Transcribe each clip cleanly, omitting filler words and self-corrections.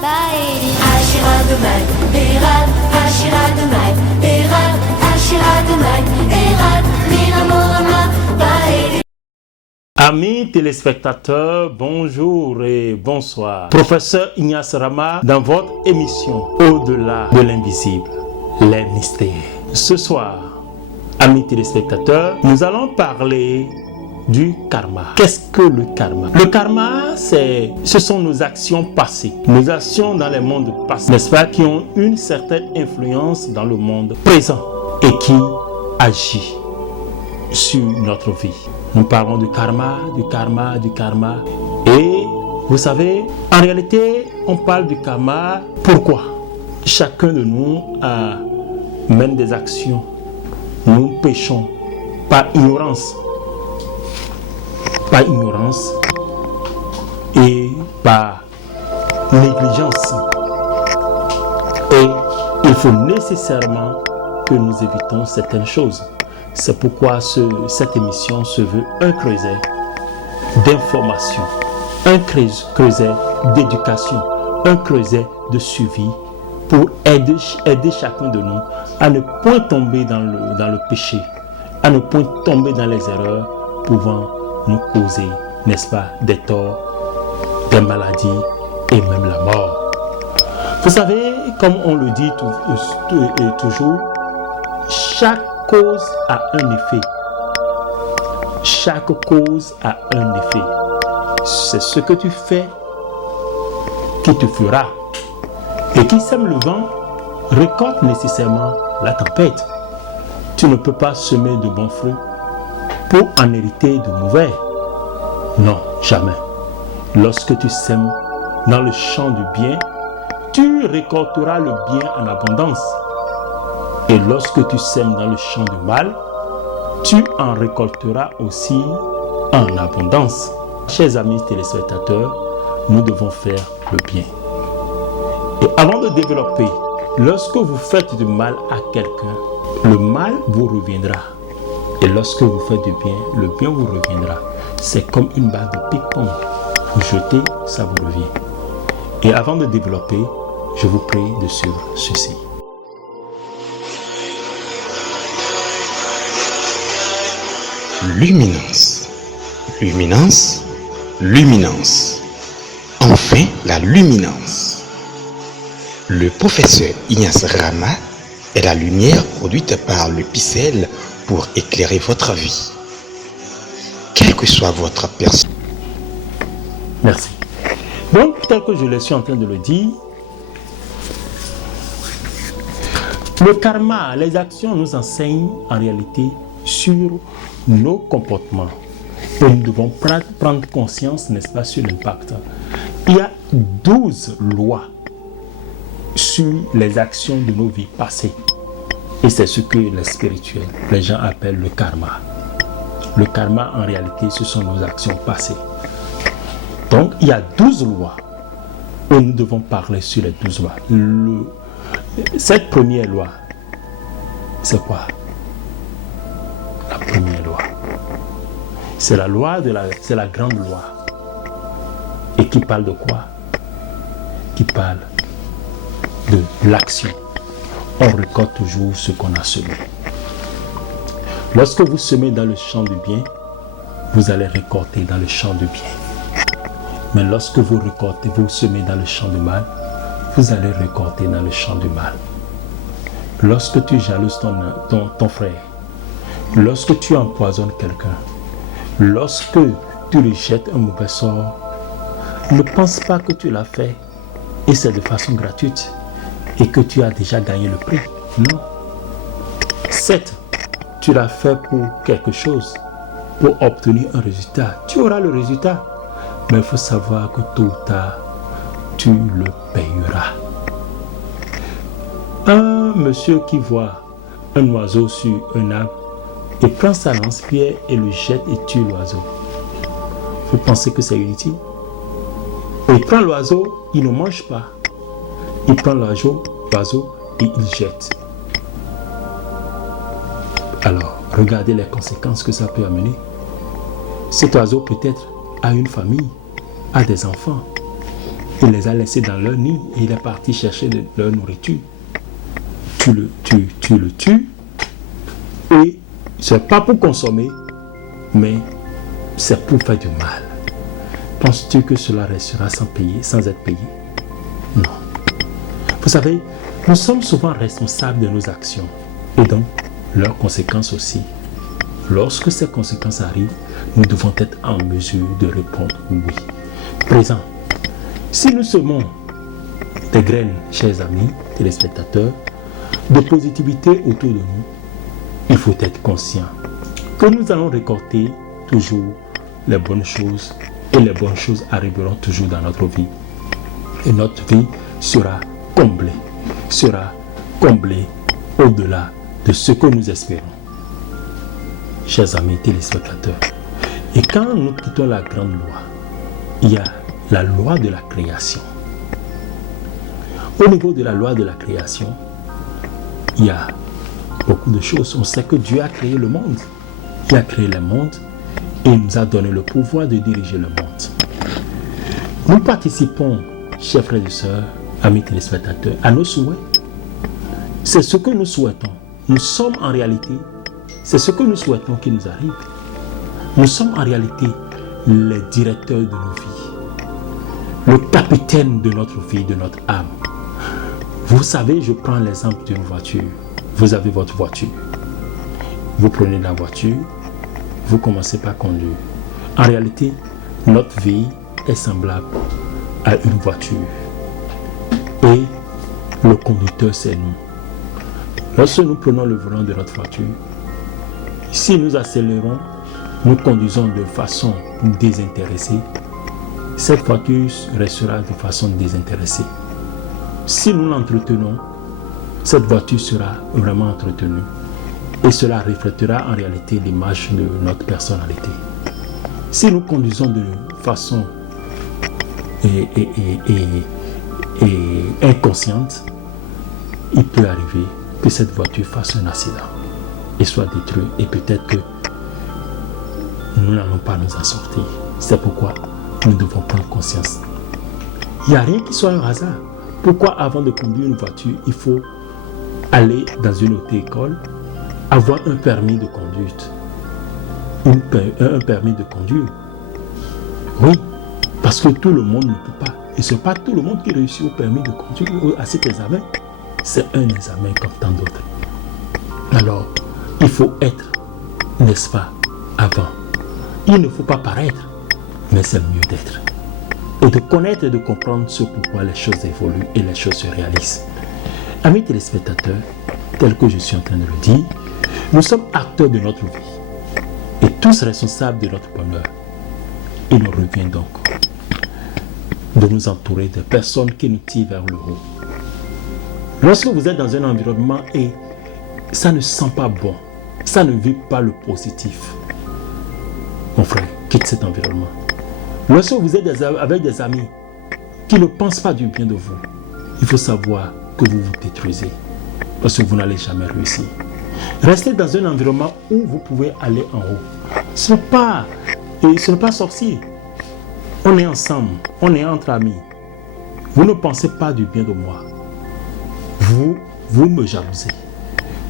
Baedi Ashira Dumai Erat Ashira Dumai Erat Ashira Dumai Erat Minamorama Baedi. Amis téléspectateurs, bonjour et bonsoir. Professeur Ignace Rama dans votre émission Au-delà de l'invisible, les mystères. Ce soir, amis téléspectateurs, nous allons parler du karma. Qu'est-ce que le karma? Le karma, ce sont nos actions passées, nos actions dans les mondes passés, n'est-ce pas, qui ont une certaine influence dans le monde présent et qui agit sur notre vie. Nous parlons du karma, du karma, du karma. Et vous savez, en réalité, on parle du karma. Pourquoi? Chacun de nous mène des actions. Nous péchons par ignorance. Par ignorance et par négligence. Et il faut nécessairement que nous évitons certaines choses. C'est pourquoi cette émission se veut un creuset d'information, un creuset d'éducation, un creuset de suivi pour aider chacun de nous à ne point tomber dans le péché, à ne point tomber dans les erreurs pouvant nous causer, n'est-ce pas, des torts, des maladies et même la mort. Vous savez, comme on le dit toujours, chaque cause a un effet. Chaque cause a un effet. C'est ce que tu fais qui te fera. Et qui sème le vent récolte nécessairement la tempête. Tu ne peux pas semer de bons fruits pour en hériter de mauvais. Non, jamais. Lorsque tu sèmes dans le champ du bien, tu récolteras le bien en abondance. Et lorsque tu sèmes dans le champ du mal, tu en récolteras aussi en abondance. Chers amis téléspectateurs, nous devons faire le bien. Et avant de développer, lorsque vous faites du mal à quelqu'un, le mal vous reviendra. Et lorsque vous faites du bien, le bien vous reviendra. C'est comme une balle de ping-pong. Vous jetez, ça vous revient. Et avant de développer, je vous prie de suivre ceci. Luminance, luminance, luminance. Enfin, la luminance. Le professeur Ignace Rama est la lumière produite par le Picel pour éclairer votre vie. Quelle que soit votre personne. Merci. Donc, tel que je le suis en train de le dire, le karma, les actions nous enseignent en réalité sur nos comportements. Et nous devons prendre conscience, n'est-ce pas, sur l'impact. Il y a 12 lois sur les actions de nos vies passées. Et c'est ce que les spirituels, les gens appellent le karma. Le karma, en réalité, ce sont nos actions passées. Donc, il y a 12 lois où nous devons parler sur les 12 lois. Cette première loi, c'est quoi? La première loi. C'est la loi c'est la grande loi. Et qui parle de quoi? Qui parle de l'action. On récolte toujours ce qu'on a semé. Lorsque vous semez dans le champ du bien, vous allez récolter dans le champ du bien. Mais lorsque vous semez dans le champ du mal, vous allez récolter dans le champ du mal. Lorsque tu jalouses ton frère, lorsque tu empoisonnes quelqu'un, lorsque tu lui jettes un mauvais sort, ne pense pas que tu l'as fait et c'est de façon gratuite et que tu as déjà gagné le prix. Non. 7. Tu l'as fait pour quelque chose, pour obtenir un résultat. Tu auras le résultat. Mais il faut savoir que tôt ou tard, tu le payeras. Un monsieur qui voit un oiseau sur un arbre et prend sa lance-pierre et le jette et tue l'oiseau. Vous pensez que c'est inutile? Il prend l'oiseau, il ne mange pas. Il prend l'oiseau et il jette. Alors, regardez les conséquences que ça peut amener. Cet oiseau peut-être a une famille, a des enfants. Il les a laissés dans leur nid et il est parti chercher leur nourriture. Tu le tues et c'est pas pour consommer, mais c'est pour faire du mal. Penses-tu que cela restera sans être payé? Non. Vous savez, nous sommes souvent responsables de nos actions et donc leurs conséquences aussi. Lorsque ces conséquences arrivent, nous devons être en mesure de répondre oui. Présent. Si nous semons des graines, chers amis, téléspectateurs, de positivité autour de nous, il faut être conscient que nous allons récolter toujours les bonnes choses et les bonnes choses arriveront toujours dans notre vie. Et notre vie sera comblée au-delà de ce que nous espérons. Chers amis téléspectateurs, et quand nous quittons la grande loi, il y a la loi de la création. Au niveau de la loi de la création, il y a beaucoup de choses. On sait que Dieu a créé le monde. Il a créé le monde et il nous a donné le pouvoir de diriger le monde. Nous participons, chers frères et sœurs, amis téléspectateurs, à nos souhaits. C'est ce que nous souhaitons. Nous sommes en réalité, c'est ce que nous souhaitons qui nous arrive. Nous sommes en réalité les directeurs de nos vies, le capitaine de notre vie, de notre âme. Vous savez, je prends l'exemple d'une voiture. Vous avez votre voiture. Vous prenez la voiture, vous commencez par conduire. En réalité, notre vie est semblable à une voiture. Et le conducteur, c'est nous. Lorsque nous prenons le volant de notre voiture, si nous accélérons, nous conduisons de façon désintéressée, cette voiture restera de façon désintéressée. Si nous l'entretenons, cette voiture sera vraiment entretenue et cela reflètera en réalité l'image de notre personnalité. Si nous conduisons de façon inconsciente, il peut arriver que cette voiture fasse un accident et soit détruite et peut-être que nous n'allons pas nous en sortir. C'est pourquoi nous devons prendre conscience. Il n'y a rien qui soit un hasard. Pourquoi avant de conduire une voiture, il faut aller dans une auto-école, avoir un permis de conduite, un permis de conduire? Oui, parce que tout le monde ne peut pas. Et ce n'est pas tout le monde qui réussit au permis de conduire ou à cet examen. C'est un examen comme tant d'autres. Alors, il faut être, n'est-ce pas, avant. Il ne faut pas paraître, mais c'est mieux d'être. Et de connaître et de comprendre ce pourquoi les choses évoluent et les choses se réalisent. Amis téléspectateurs, tel que je suis en train de le dire, nous sommes acteurs de notre vie et tous responsables de notre bonheur. Il nous revient donc de nous entourer de personnes qui nous tirent vers le haut. Lorsque vous êtes dans un environnement et ça ne sent pas bon, ça ne vit pas le positif, mon frère, quitte cet environnement. Lorsque vous êtes avec des amis qui ne pensent pas du bien de vous, il faut savoir que vous vous détruisez parce que vous n'allez jamais réussir. Restez dans un environnement où vous pouvez aller en haut. Ce n'est pas sorcier. On est ensemble, on est entre amis. Vous ne pensez pas du bien de moi. Vous me jalousez.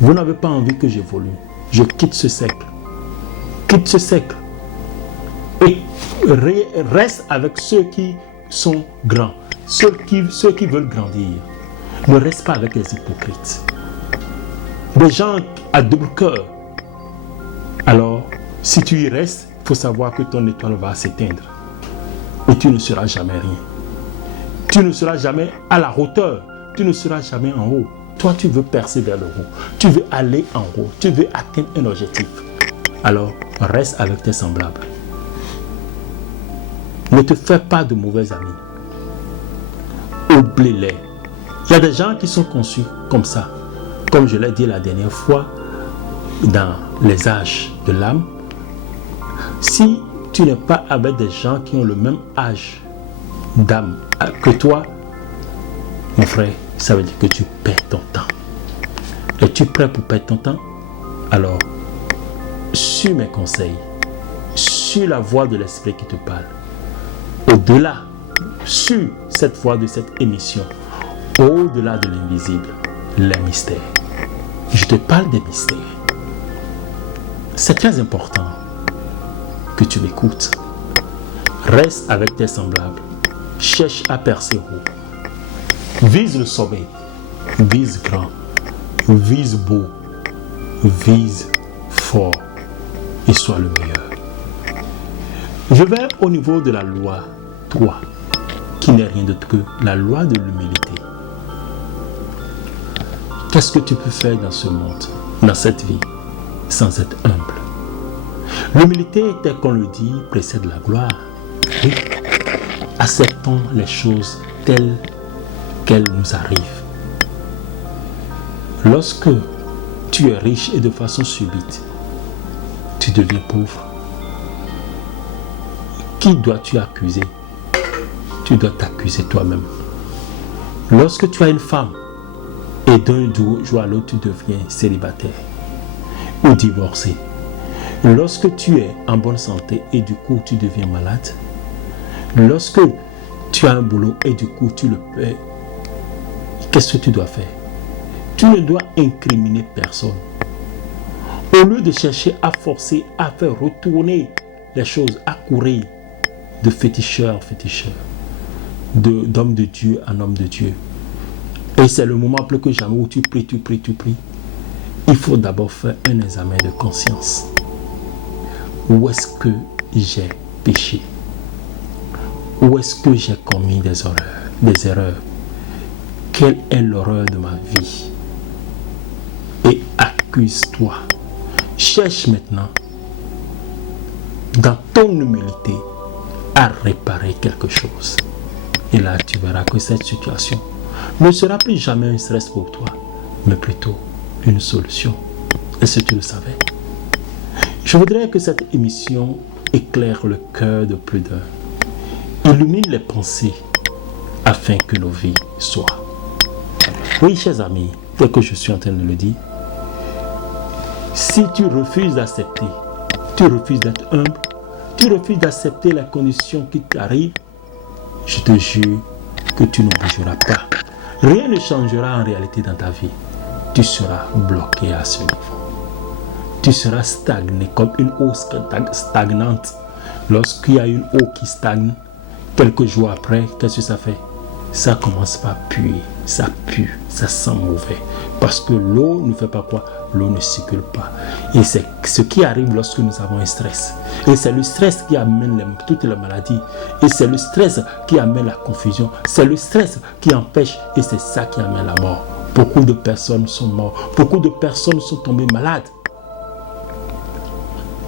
Vous n'avez pas envie que j'évolue. Je quitte ce cercle. Quitte ce cercle. Et reste avec ceux qui sont grands, ceux qui veulent grandir. Ne reste pas avec les hypocrites. Des gens à double cœur. Alors, si tu y restes, il faut savoir que ton étoile va s'éteindre. Et tu ne seras jamais rien. Tu ne seras jamais à la hauteur. Tu ne seras jamais en haut. Toi, tu veux percer vers le haut. Tu veux aller en haut. Tu veux atteindre un objectif. Alors, reste avec tes semblables. Ne te fais pas de mauvais amis. Oublie-les. Il y a des gens qui sont conçus comme ça. Comme je l'ai dit la dernière fois, dans les âges de l'âme, si tu n'es pas avec des gens qui ont le même âge d'âme que toi, mon frère, ça veut dire que tu perds ton temps. Es-tu prêt pour perdre ton temps? Alors, suis mes conseils, suis la voix de l'esprit qui te parle. Au-delà sur cette voie de cette émission, au-delà de l'invisible, les mystères. Je te parle des mystères. C'est très important que tu m'écoutes. Reste avec tes semblables. Cherche à percer haut. Vise le sommet. Vise grand. Vise beau. Vise fort. Et sois le meilleur. Je vais au niveau de la loi 3, qui n'est rien d'autre que la loi de l'humilité. Qu'est-ce que tu peux faire dans ce monde, dans cette vie, sans être humble? L'humilité, tel qu'on le dit, précède la gloire. Oui. Acceptons les choses telles qu'elles nous arrivent. Lorsque tu es riche et de façon subite, tu deviens pauvre. Qui dois-tu accuser? Tu dois t'accuser toi-même. Lorsque tu as une femme et d'un jour à l'autre tu deviens célibataire ou divorcé, lorsque tu es en bonne santé et du coup tu deviens malade, lorsque tu as un boulot et du coup tu le perds, qu'est-ce que tu dois faire? Tu ne dois incriminer personne. Au lieu de chercher à forcer, à faire retourner les choses, à courir de féticheur en féticheur, d'homme de Dieu en homme de Dieu. Et c'est le moment plus que jamais où tu pries. Il faut d'abord faire un examen de conscience. Où est-ce que j'ai péché? Où est-ce que j'ai commis des erreurs? Quelle est l'horreur de ma vie? Et accuse-toi. Cherche maintenant, dans ton humilité, à réparer quelque chose. Et là, tu verras que cette situation ne sera plus jamais un stress pour toi, mais plutôt une solution. Est-ce que tu le savais? Je voudrais que cette émission éclaire le cœur de plus d'un, illumine les pensées, afin que nos vies soient. Oui, chers amis, tel que je suis en train de le dire, si tu refuses d'accepter, tu refuses d'être humble, tu refuses d'accepter la condition qui t'arrive, je te jure que tu ne bougeras pas. Rien ne changera en réalité dans ta vie. Tu seras bloqué à ce niveau. Tu seras stagné comme une eau stagnante. Lorsqu'il y a une eau qui stagne, quelques jours après, qu'est-ce que ça fait? Ça commence par puer, ça pue, ça sent mauvais. Parce que l'eau ne fait pas quoi? L'eau ne circule pas. Et c'est ce qui arrive lorsque nous avons un stress. Et c'est le stress qui amène toutes les maladies. Et c'est le stress qui amène la confusion. C'est le stress qui empêche. Et c'est ça qui amène la mort. Beaucoup de personnes sont mortes. Beaucoup de personnes sont tombées malades.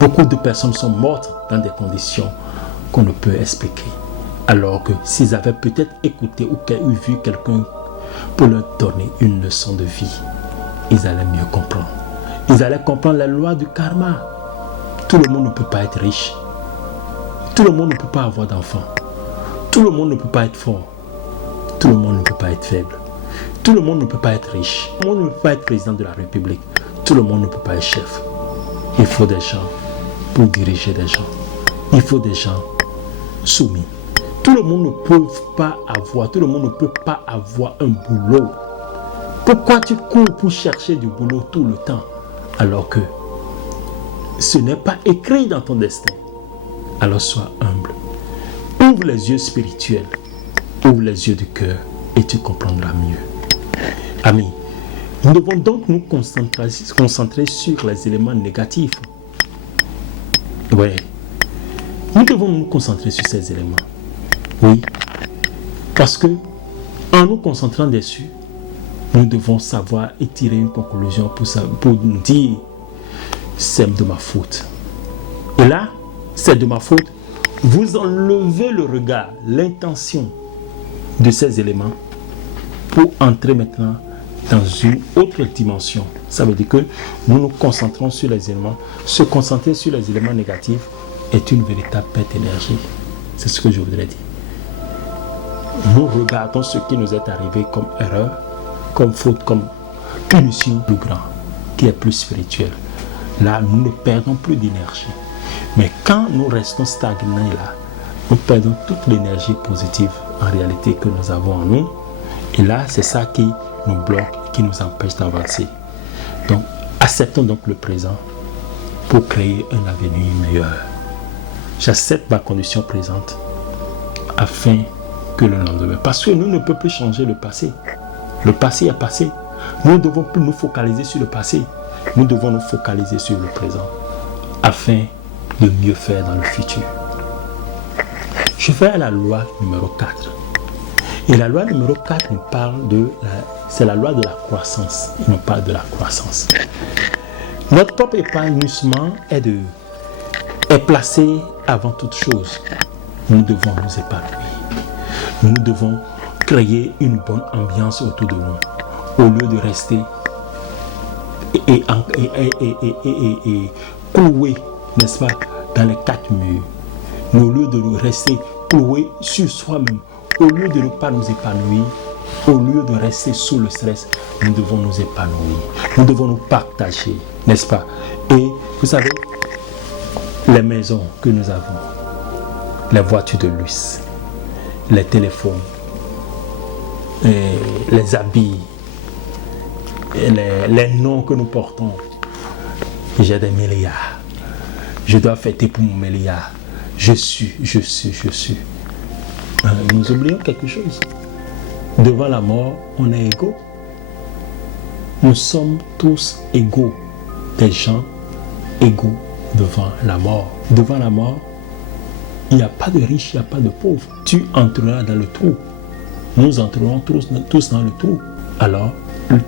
Beaucoup de personnes sont mortes dans des conditions qu'on ne peut expliquer. Alors que s'ils avaient peut-être écouté ou vu quelqu'un pour leur donner une leçon de vie, ils allaient mieux comprendre. Ils allaient comprendre la loi du karma. Tout le monde ne peut pas être riche. Tout le monde ne peut pas avoir d'enfants. Tout le monde ne peut pas être fort. Tout le monde ne peut pas être faible. Tout le monde ne peut pas être riche. Tout le monde ne peut pas être président de la République. Tout le monde ne peut pas être chef. Il faut des gens pour diriger des gens. Il faut des gens soumis. Tout le monde ne peut pas avoir un boulot. Pourquoi tu cours pour chercher du boulot tout le temps alors que ce n'est pas écrit dans ton destin? Alors sois humble. Ouvre les yeux spirituels. Ouvre les yeux du cœur et tu comprendras mieux. Amis, nous devons donc nous concentrer sur les éléments négatifs. Oui. Nous devons nous concentrer sur ces éléments. Oui, parce que en nous concentrant dessus, nous devons savoir et tirer une conclusion pour nous dire c'est de ma faute. Et là, c'est de ma faute. Vous enlevez le regard, l'intention de ces éléments pour entrer maintenant dans une autre dimension. Ça veut dire que nous nous concentrons sur les éléments. Se concentrer sur les éléments négatifs est une véritable perte d'énergie. C'est ce que je voudrais dire. Nous regardons ce qui nous est arrivé comme erreur, comme faute, comme punition plus grande, qui est plus spirituelle. Là, nous ne perdons plus d'énergie. Mais quand nous restons stagnés là, nous perdons toute l'énergie positive en réalité que nous avons en nous. Et là, c'est ça qui nous bloque, qui nous empêche d'avancer. Donc, acceptons donc le présent pour créer un avenir meilleur. J'accepte ma condition présente afin que le lendemain. Parce que nous ne pouvons plus changer le passé. Le passé est passé. Nous ne devons plus nous focaliser sur le passé. Nous devons nous focaliser sur le présent afin de mieux faire dans le futur. Je vais à la loi numéro 4. Et la loi numéro 4 nous parle c'est la loi de la croissance. Il nous parle de la croissance. Notre propre épanouissement est placé avant toute chose. Nous devons nous épanouir. Nous devons créer une bonne ambiance autour de nous, au lieu de rester et cloué, n'est-ce pas, dans les quatre murs. Au lieu de rester cloué sur soi-même, au lieu de ne pas nous épanouir, au lieu de rester sous le stress, nous devons nous épanouir. Nous devons nous partager, n'est-ce pas? Et vous savez, les maisons que nous avons, les voitures de luxe, les téléphones, les habits, les noms que nous portons. J'ai des milliards. Je dois fêter pour mon milliard. Je suis. Nous oublions quelque chose. Devant la mort, on est égaux. Nous sommes tous égaux. Des gens égaux devant la mort. Devant la mort, il n'y a pas de riche, il n'y a pas de pauvre. Tu entreras dans le trou. Nous entrerons tous dans le trou. Alors,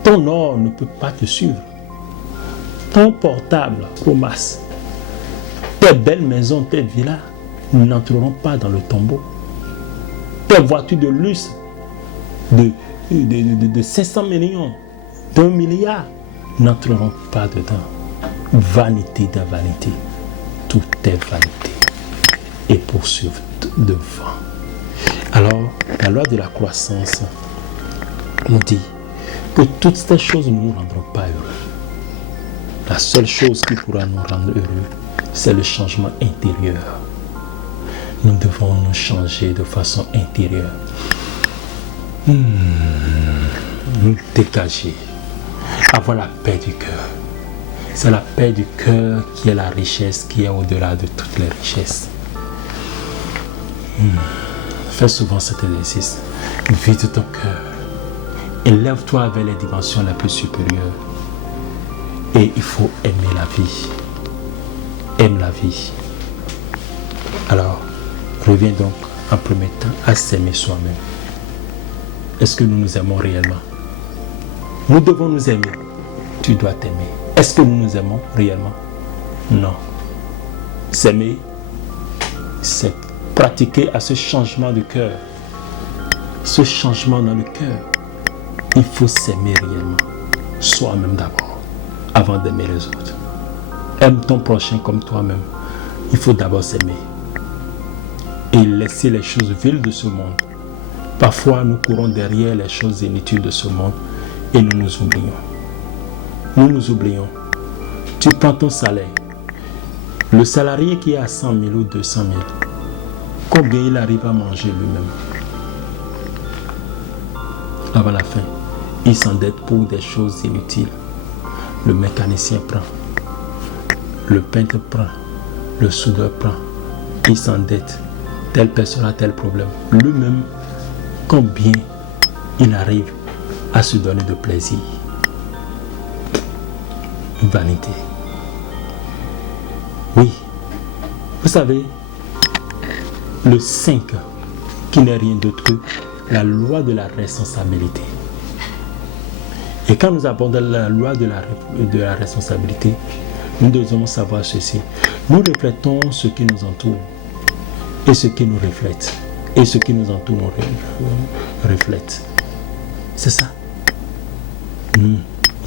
ton or ne peut pas te suivre. Ton portable, Promas, tes belles maisons, tes villas n'entreront pas dans le tombeau. Tes voitures de luxe de 500 millions, d'1 milliard n'entreront pas dedans. Vanité de vanité. Tout est vanité. Et poursuivre devant. Alors, la loi de la croissance nous dit que toutes ces choses ne nous rendront pas heureux. La seule chose qui pourra nous rendre heureux, c'est le changement intérieur. Nous devons nous changer de façon intérieure. Nous dégager. Avoir la paix du cœur. C'est la paix du cœur qui est la richesse, qui est au-delà de toutes les richesses. Fais souvent cet exercice. Vide ton cœur. Élève-toi vers les dimensions les plus supérieures. Et il faut aimer la vie. Aime la vie. Alors, reviens donc en premier temps à s'aimer soi-même. Est-ce que nous nous aimons réellement? Nous devons nous aimer. Tu dois t'aimer. Est-ce que nous nous aimons réellement? Non. S'aimer, c'est pratiquer à ce changement de cœur. Ce changement dans le cœur. Il faut s'aimer réellement. Soi-même d'abord, avant d'aimer les autres. Aime ton prochain comme toi-même. Il faut d'abord s'aimer. Et laisser les choses viles de ce monde. Parfois, nous courons derrière les choses inutiles de ce monde et nous nous oublions. Nous nous oublions. Tu prends ton salaire. Le salarié qui est à 100 000 ou 200 000, combien il arrive à manger lui-même? Avant la fin, il s'endette pour des choses inutiles. Le mécanicien prend. Le peintre prend. Le soudeur prend. Il s'endette. Telle personne a tel problème. Lui-même, combien il arrive à se donner de plaisir? Vanité. Oui. Vous savez, le 5, qui n'est rien d'autre que la loi de la responsabilité. Et quand nous abordons la loi de la responsabilité, nous devons savoir ceci. Nous reflétons ce qui nous entoure et ce qui nous reflète. Et ce qui nous entoure nous reflète. C'est ça. Nous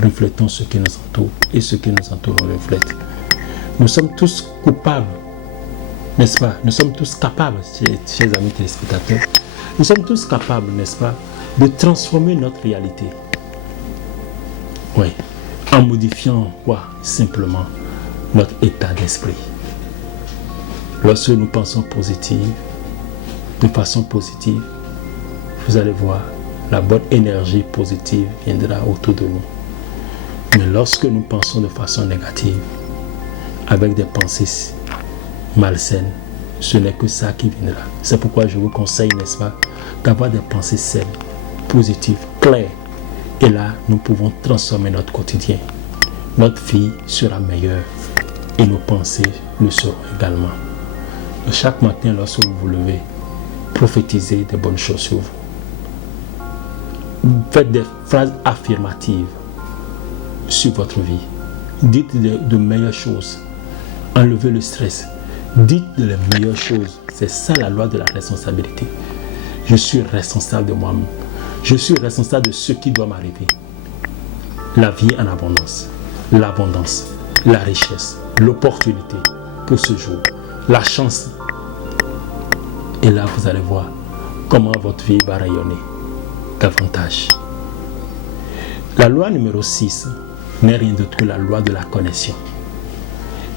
reflétons ce qui nous entoure et ce qui nous entoure nous reflète. Nous sommes tous coupables, n'est-ce pas? Nous sommes tous capables, chers amis téléspectateurs, nous sommes tous capables, n'est-ce pas, de transformer notre réalité. Oui. En modifiant quoi? Simplement notre état d'esprit. Lorsque nous pensons positif, de façon positive, vous allez voir, la bonne énergie positive viendra autour de nous. Mais lorsque nous pensons de façon négative, avec des pensées malsaines, ce n'est que ça qui viendra. C'est pourquoi je vous conseille, n'est-ce pas, d'avoir des pensées saines, positives, claires. Et là, nous pouvons transformer notre quotidien. Notre vie sera meilleure et nos pensées le seront également. Chaque matin, lorsque vous vous levez, prophétisez des bonnes choses sur vous. Faites des phrases affirmatives sur votre vie. Dites de meilleures choses. Enlevez le stress. Dites les meilleures choses. C'est ça la loi de la responsabilité. Je suis responsable de moi-même. Je suis responsable de ce qui doit m'arriver. La vie en abondance, l'abondance, la richesse, l'opportunité pour ce jour, la chance. Et là, vous allez voir comment votre vie va rayonner davantage. La loi numéro 6 n'est rien d'autre que la loi de la connexion.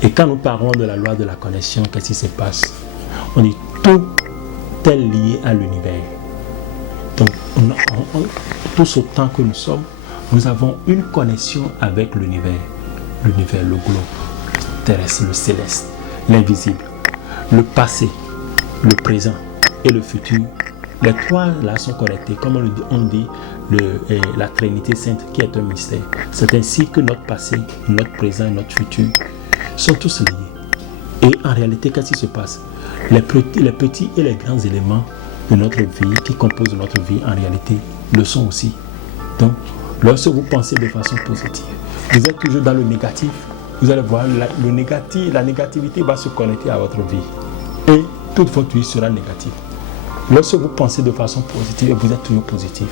Et quand nous parlons de la loi de la connexion, qu'est-ce qui se passe? On dit tout est lié à l'univers. Donc, tous autant que nous sommes, nous avons une connexion avec l'univers. L'univers, le globe, le terrestre, le céleste, l'invisible, le passé, le présent et le futur. Les trois là sont connectés, comme on dit la Trinité Sainte qui est un mystère. C'est ainsi que notre passé, notre présent et notre futur sont tous liés. Et en réalité, qu'est-ce qui se passe? Les petits et les grands éléments de notre vie, qui composent notre vie, en réalité, le sont aussi. Donc, lorsque vous pensez de façon positive, vous êtes toujours dans le négatif, vous allez voir, la négativité va se connecter à votre vie. Et toute votre vie sera négative. Lorsque vous pensez de façon positive, vous êtes toujours positif.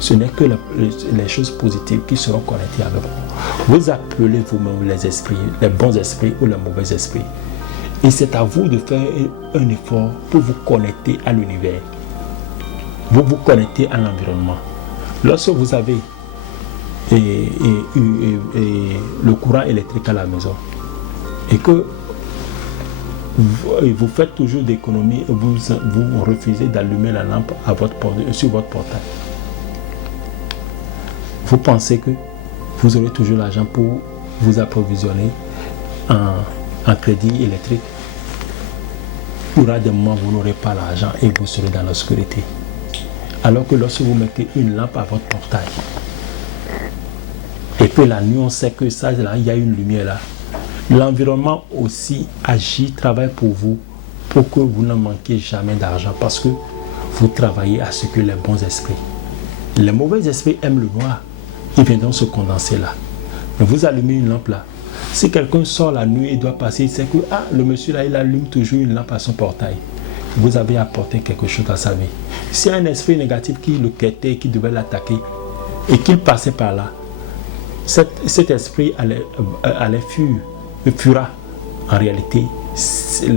Ce n'est que les choses positives qui seront connectées avec vous. Vous appelez vous-même les esprits, les bons esprits ou les mauvais esprits. Et c'est à vous de faire un effort pour vous connecter à l'univers. Vous vous connectez à l'environnement. Lorsque vous avez le courant électrique à la maison et que vous faites toujours d'économie et vous refusez d'allumer la lampe sur votre portail, vous pensez que vous aurez toujours l'argent pour vous approvisionner en crédit électrique. Il y aura des moments où vous n'aurez pas l'argent et vous serez dans l'obscurité. Alors que lorsque vous mettez une lampe à votre portail, et que la nuit on sait que ça là, il y a une lumière là, l'environnement aussi agit, travaille pour vous, pour que vous ne manquiez jamais d'argent, parce que vous travaillez à ce que les bons esprits, les mauvais esprits aiment le noir, ils viendront se condenser là. Mais vous allumez une lampe là. Si quelqu'un sort la nuit et doit passer, c'est que le monsieur là, il allume toujours une lampe à son portail. Vous avez apporté quelque chose à sa vie. Si un esprit négatif qui le quêtait, qui devait l'attaquer, et qu'il passait par là, cet esprit allait fuira en réalité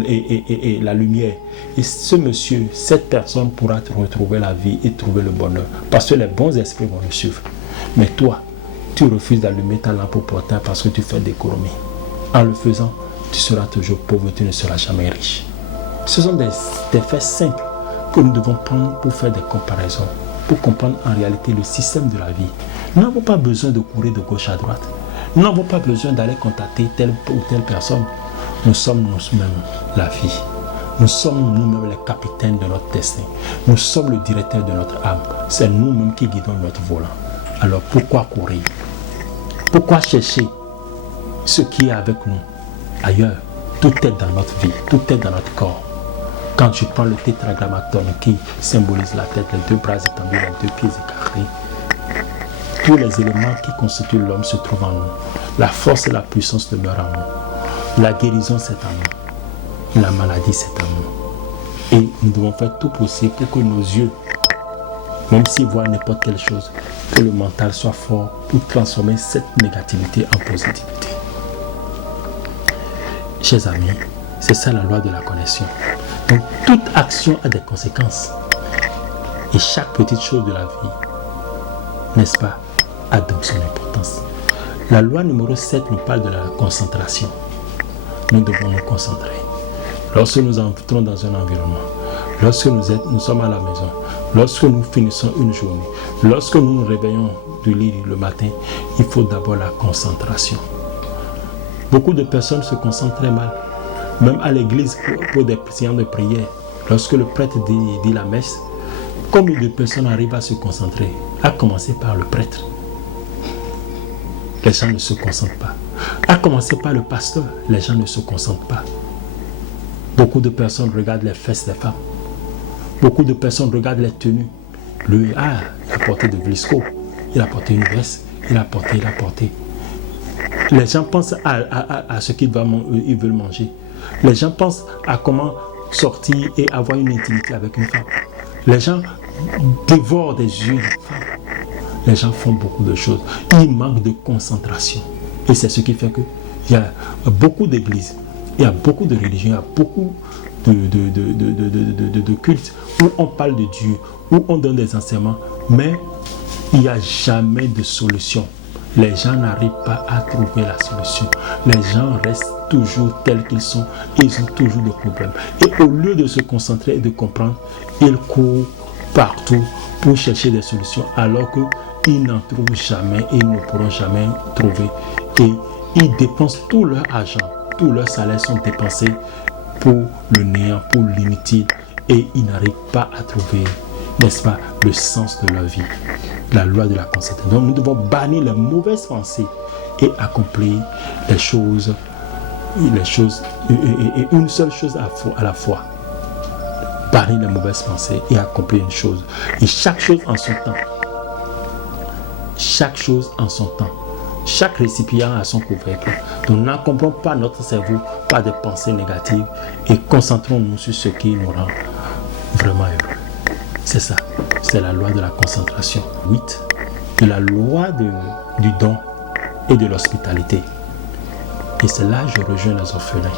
et la lumière. Et ce monsieur, cette personne pourra retrouver la vie et trouver le bonheur. Parce que les bons esprits vont le suivre. Mais toi, tu refuses d'allumer ta lampe au portail parce que tu fais d'économie. En le faisant, tu seras toujours pauvre, tu ne seras jamais riche. Ce sont des faits simples que nous devons prendre pour faire des comparaisons, pour comprendre en réalité le système de la vie. Nous n'avons pas besoin de courir de gauche à droite. Nous n'avons pas besoin d'aller contacter telle ou telle personne. Nous sommes nous-mêmes la vie. Nous sommes nous-mêmes les capitaines de notre destin. Nous sommes le directeur de notre âme. C'est nous-mêmes qui guidons notre volant. Alors pourquoi courir? Pourquoi chercher ce qui est avec nous ailleurs? Tout est dans notre vie, tout est dans notre corps. Quand tu prends le tétragrammaton qui symbolise la tête, les deux bras étendus, les deux pieds écartés, tous les éléments qui constituent l'homme se trouvent en nous. La force et la puissance demeurent en nous. La guérison, c'est en nous. La maladie, c'est en nous. Et nous devons faire tout possible pour que nos yeux, même s'ils voient n'importe quelle chose, que le mental soit fort pour transformer cette négativité en positivité. Chers amis, c'est ça la loi de la connexion. Donc, toute action a des conséquences. Et chaque petite chose de la vie, n'est-ce pas, a donc son importance. La loi numéro 7 nous parle de la concentration. Nous devons nous concentrer. Lorsque nous entrons dans un environnement, lorsque nous sommes à la maison, lorsque nous finissons une journée, lorsque nous nous réveillons du lit le matin, il faut d'abord la concentration. Beaucoup de personnes se concentrent très mal, même à l'église pour des séances de prière. Lorsque le prêtre dit la messe, combien de personnes arrivent à se concentrer? À commencer par le prêtre. Les gens ne se concentrent pas. À commencer par le pasteur, les gens ne se concentrent pas. Beaucoup de personnes regardent les fesses des femmes. Beaucoup de personnes regardent les tenues. Il a porté de Vlisco, il a porté une veste, il a porté. Les gens pensent à ce qu'ils veulent manger. Les gens pensent à comment sortir et avoir une intimité avec une femme. Les gens dévorent des yeux de femmes. Les gens font beaucoup de choses. Il manque de concentration. Et c'est ce qui fait qu'il y a beaucoup d'églises, il y a beaucoup de religions, il y a beaucoup de cultes où on parle de Dieu, où on donne des enseignements, mais il n'y a jamais de solution. Les gens n'arrivent pas à trouver la solution. Les gens restent toujours tels qu'ils sont. Ils ont toujours des problèmes. Et au lieu de se concentrer et de comprendre, ils courent partout pour chercher des solutions alors qu'ils n'en trouvent jamais et ils ne pourront jamais trouver. Et ils dépensent tout leur argent, tout leur salaire sont dépensés pour le néant, pour l'inutile. Et ils n'arrivent pas à trouver, n'est-ce pas, le sens de leur vie. La loi de la concentration. Donc nous devons bannir les mauvaises pensées et accomplir les choses et une seule chose à la fois. Bannir les mauvaises pensées et accomplir une chose. Et chaque chose en son temps. Chaque chose en son temps. Chaque récipient a son couvercle. Nous n'accomplons pas notre cerveau par des pensées négatives et concentrons-nous sur ce qui nous rend vraiment heureux. C'est ça, c'est la loi de la concentration. 8. De la loi du don et de l'hospitalité. Et c'est là que je rejoins les orphelins,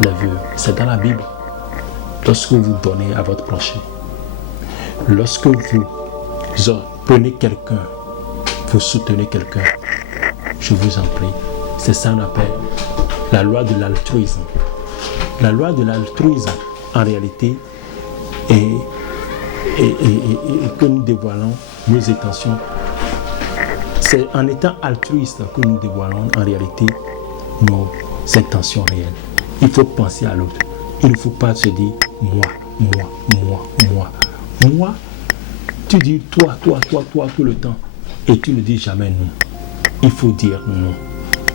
les veuves. C'est dans la Bible. Lorsque vous donnez à votre prochain, lorsque vous prenez quelqu'un, vous soutenez quelqu'un, je vous en prie, c'est ça qu'on appelle la loi de l'altruisme. La loi de l'altruisme, en réalité, et que nous dévoilons nos intentions. C'est en étant altruiste que nous dévoilons en réalité nos intentions réelles. Il faut penser à l'autre. Il ne faut pas se dire moi. Tu dis toi tout le temps et tu ne dis jamais non. Il faut dire non.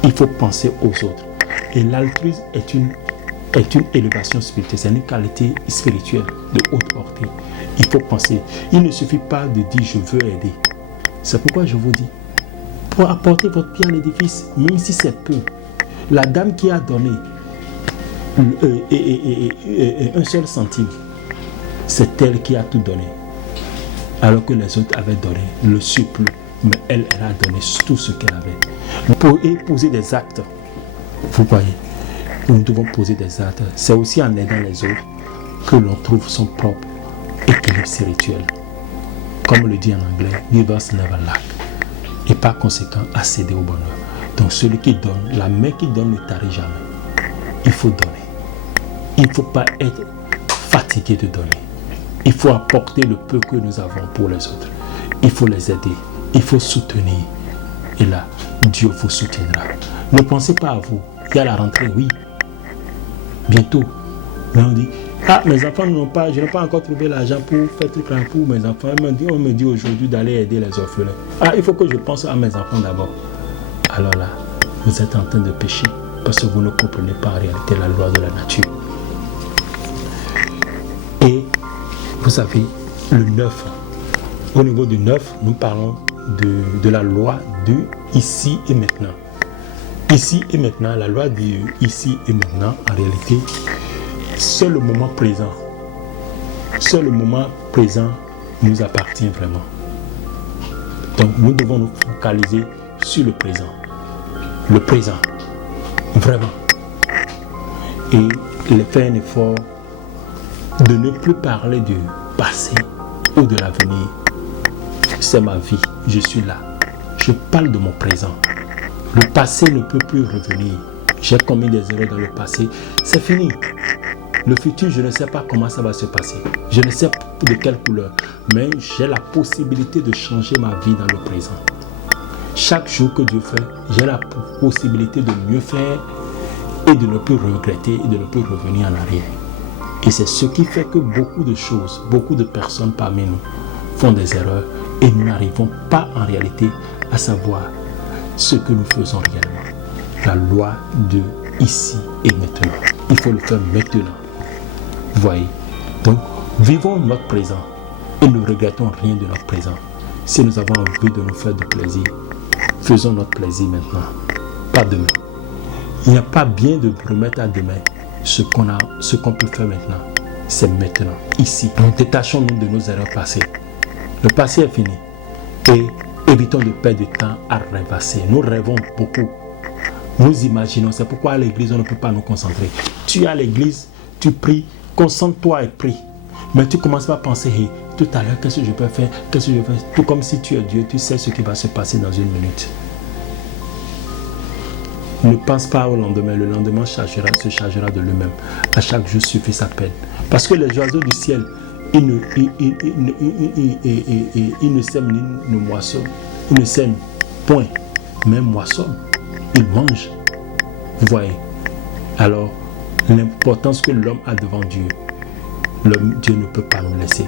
Il faut penser aux autres. Et l'altruisme est une élévation spirituelle, c'est une qualité spirituelle de haute portée. Il faut penser. Il ne suffit pas de dire je veux aider. C'est pourquoi je vous dis, pour apporter votre pierre à l'édifice, même si c'est peu, la dame qui a donné un seul centime, c'est elle qui a tout donné. Alors que les autres avaient donné le surplus, mais elle a donné tout ce qu'elle avait. Pour poser des actes, vous voyez, nous devons poser des actes. C'est aussi en aidant les autres que l'on trouve son propre équilibre spirituel. Comme le dit en anglais, givers never lack. Et par conséquent, accéder au bonheur. Donc celui qui donne, la main qui donne ne tarit jamais. Il faut donner. Il ne faut pas être fatigué de donner. Il faut apporter le peu que nous avons pour les autres. Il faut les aider. Il faut soutenir. Et là, Dieu vous soutiendra. Ne pensez pas à vous. Il y a la rentrée, oui. Bientôt. Mais on dit, mes enfants n'ont pas, je n'ai pas encore trouvé l'argent pour faire truc là pour mes enfants. On me dit aujourd'hui d'aller aider les orphelins. Il faut que je pense à mes enfants d'abord. Alors là, vous êtes en train de pécher parce que vous ne comprenez pas en réalité la loi de la nature. Et vous savez, le 9, au niveau du 9, nous parlons de la loi de ici et maintenant. Ici et maintenant, la loi du ici et maintenant, en réalité, c'est le moment présent. C'est le moment présent nous appartient vraiment. Donc nous devons nous focaliser sur le présent. Le présent. Vraiment. Et faire un effort de ne plus parler du passé ou de l'avenir. C'est ma vie. Je suis là. Je parle de mon présent. Le passé ne peut plus revenir. J'ai commis des erreurs dans le passé. C'est fini. Le futur, je ne sais pas comment ça va se passer. Je ne sais de quelle couleur. Mais j'ai la possibilité de changer ma vie dans le présent. Chaque jour que Dieu fait, j'ai la possibilité de mieux faire et de ne plus regretter et de ne plus revenir en arrière. Et c'est ce qui fait que beaucoup de choses, beaucoup de personnes parmi nous font des erreurs et nous n'arrivons pas en réalité à savoir ce que nous faisons réellement. La loi de ici et maintenant. Il faut le faire maintenant. Vous voyez? Donc, vivons notre présent et ne regrettons rien de notre présent. Si nous avons envie de nous faire du plaisir, faisons notre plaisir maintenant, pas demain. Il n'y a pas bien de remettre à demain ce qu'on peut faire maintenant. C'est maintenant, ici. Donc, détachons-nous de nos erreurs passées. Le passé est fini. Et évitons de perdre du temps à rêvasser. Nous rêvons beaucoup. Nous imaginons. C'est pourquoi à l'église, on ne peut pas nous concentrer. Tu es à l'église, tu pries, concentre-toi et prie. Mais tu commences pas à penser, hey, tout à l'heure, qu'est-ce que je peux faire? Qu'est-ce que je peux faire? Tout comme si tu es Dieu, tu sais ce qui va se passer dans une minute. Ne pense pas au lendemain. Le lendemain se chargera de lui-même. À chaque jour suffit sa peine. Parce que les oiseaux du ciel, ils ne sèment ni ne moissonnent. Ils ne sèment point, même moissonnent. Ils mangent. Vous voyez? Alors, l'importance que l'homme a devant Dieu, Dieu ne peut pas nous laisser.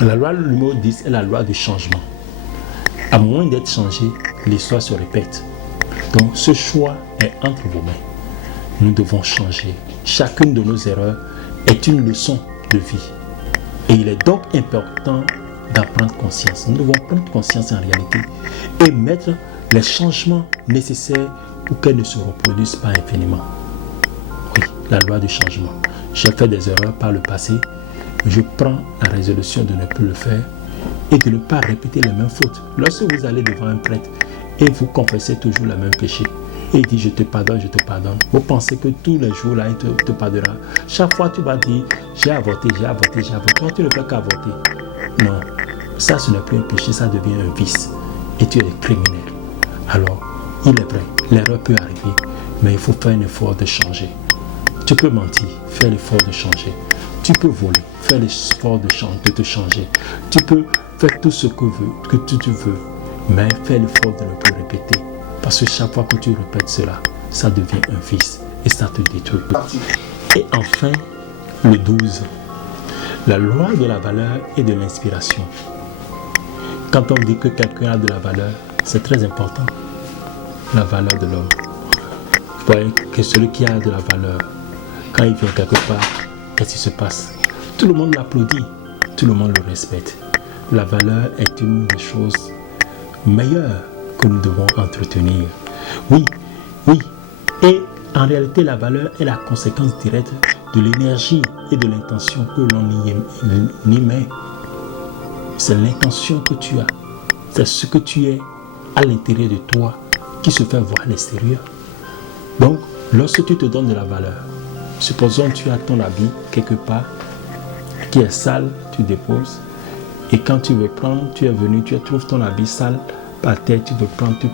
La loi numéro 10 est la loi du changement. À moins d'être changé, l'histoire se répète. Donc, ce choix est entre vos mains. Nous devons changer. Chacune de nos erreurs est une leçon de vie. Et il est donc important d'en prendre conscience. Nous devons prendre conscience en réalité et mettre les changements nécessaires pour qu'elles ne se reproduisent pas infiniment. Oui, la loi du changement. J'ai fait des erreurs par le passé. Je prends la résolution de ne plus le faire et de ne pas répéter les mêmes fautes. Lorsque vous allez devant un prêtre et vous confessez toujours le même péché, et il dit je te pardonne, vous pensez que tous les jours là il te pardonnera. Chaque fois tu vas dire j'ai avorté. Toi tu ne fais qu'avorter. Non, ça ce n'est plus un péché, ça devient un vice et tu es criminel. Alors il est vrai, l'erreur peut arriver, mais il faut faire un effort de changer. Tu peux mentir, fais l'effort de changer. Tu peux voler, fais l'effort de te changer. Tu peux faire tout ce que tu veux, mais fais l'effort de ne plus répéter. Parce que chaque fois que tu répètes cela, ça devient un vice et ça te détruit. Et enfin, le 12. La loi de la valeur et de l'inspiration. Quand on dit que quelqu'un a de la valeur, c'est très important. La valeur de l'homme. Vous voyez que celui qui a de la valeur, quand il vient quelque part, qu'est-ce qui se passe? Tout le monde l'applaudit, tout le monde le respecte. La valeur est une des choses meilleures que nous devons entretenir. Oui. Et en réalité, la valeur est la conséquence directe de l'énergie et de l'intention que l'on y met. C'est l'intention que tu as. C'est ce que tu es à l'intérieur de toi qui se fait voir à l'extérieur. Donc, lorsque tu te donnes de la valeur, supposons que tu as ton habit quelque part qui est sale, tu déposes. Et quand tu veux prendre, tu es venu, tu trouves ton habit sale par terre, tu veux prendre, tu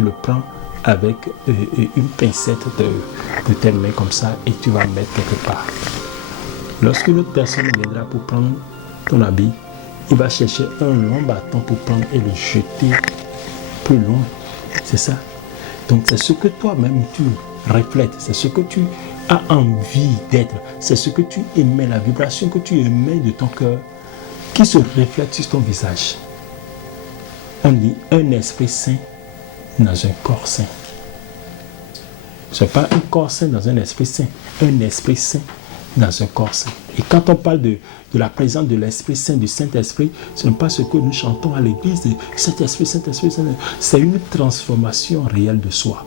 le prends avec une pincette de tes mains comme ça et tu vas le mettre quelque part. Lorsque l'autre personne viendra pour prendre ton habit, il va chercher un long bâton pour prendre et le jeter plus loin. C'est ça. Donc c'est ce que toi-même tu reflètes, c'est ce que tu as envie d'être, c'est ce que tu émets, la vibration que tu émets de ton cœur qui se reflète sur ton visage. On dit un esprit saint dans un corps saint. Ce n'est pas un corps saint dans un esprit saint, un esprit saint dans un corps saint. Et quand on parle de la présence de l'Esprit Saint, du Saint-Esprit, ce n'est pas ce que nous chantons à l'église, Saint-Esprit, Saint-Esprit, Saint-Esprit. C'est une transformation réelle de soi.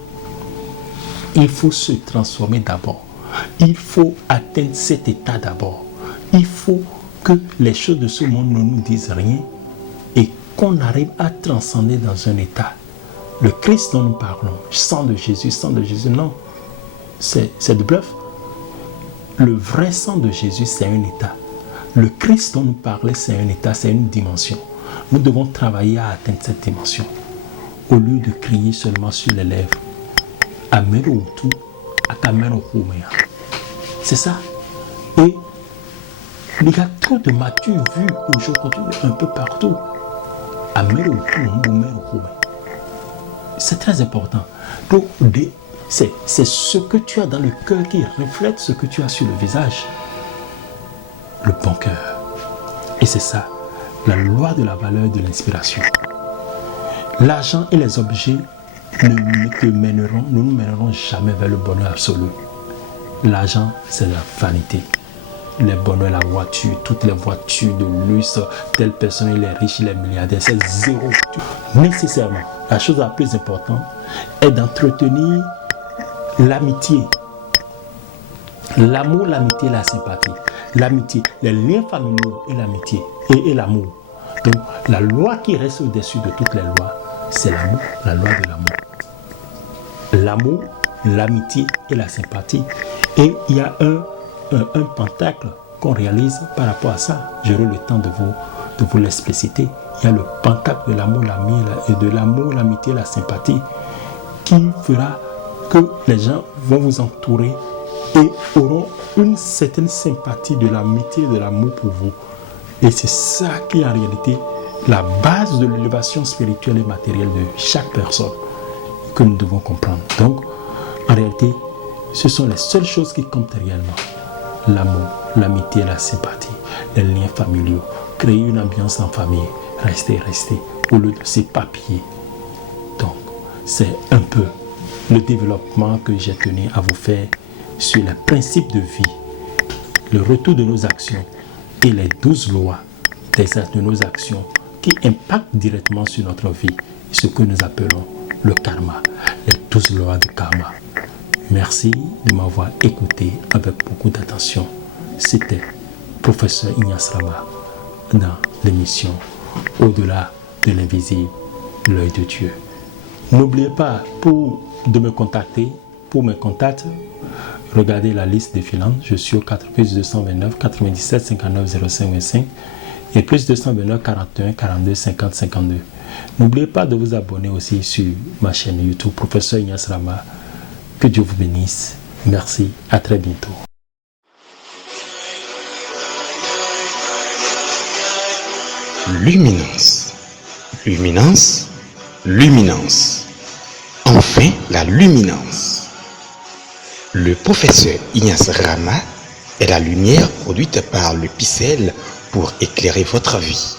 Il faut se transformer d'abord. Il faut atteindre cet état d'abord. Il faut que les choses de ce monde ne nous disent rien et qu'on arrive à transcender dans un état. Le Christ dont nous parlons, sang de Jésus, non, c'est de bluff. Le vrai sang de Jésus, c'est un état. Le Christ dont nous parlons, c'est un état, c'est une dimension. Nous devons travailler à atteindre cette dimension. Au lieu de crier seulement sur les lèvres, Amen ou tout, Akameno Rumea. C'est ça. Et il y a trop de matures vues aujourd'hui un peu partout. C'est très important. Donc, c'est ce que tu as dans le cœur qui reflète ce que tu as sur le visage. Le bon cœur. Et c'est ça, la loi de la valeur de l'inspiration. L'argent et les objets ne nous mèneront jamais vers le bonheur absolu. L'argent, c'est la vanité. Les bonheurs, la voiture, toutes les voitures de luxe, telle personne, il est riche, il est milliardaire, c'est zéro. Nécessairement, la chose la plus importante est d'entretenir l'amitié. L'amour, l'amitié, la sympathie. L'amitié, les liens familiaux et l'amitié et l'amour. Donc, la loi qui reste au-dessus de toutes les lois, c'est l'amour, la loi de l'amour. L'amour, l'amitié et la sympathie. Et il y a un pentacle qu'on réalise par rapport à ça. J'aurai le temps de vous l'expliciter. Il y a le pentacle de l'amour, l'amitié, la sympathie qui fera que les gens vont vous entourer et auront une certaine sympathie de l'amitié et de l'amour pour vous. Et c'est ça qui est en réalité la base de l'élévation spirituelle et matérielle de chaque personne que nous devons comprendre. Donc, en réalité, ce sont les seules choses qui comptent réellement. L'amour, l'amitié, la sympathie, les liens familiaux, créer une ambiance en famille, rester, au lieu de s'éparpiller. Donc, c'est un peu le développement que j'ai tenu à vous faire sur les principes de vie, le retour de nos actions et les 12 lois de nos actions qui impactent directement sur notre vie, ce que nous appelons le karma, les 12 lois du karma. Merci de m'avoir écouté avec beaucoup d'attention. C'était Professeur Ignace Rama dans l'émission Au-delà de l'invisible, l'œil de Dieu. N'oubliez pas, de me contacter, pour mes contacts, regardez la liste défilante. Je suis au 4 229 97 59 05 25 et plus 229 41 42 50 52. N'oubliez pas de vous abonner aussi sur ma chaîne YouTube Professeur Ignace Rama. Que Dieu vous bénisse. Merci. À très bientôt. Luminance. Luminance. Luminance. Enfin, la luminance. Le professeur Ignace Rama est la lumière produite par le Picel pour éclairer votre vie.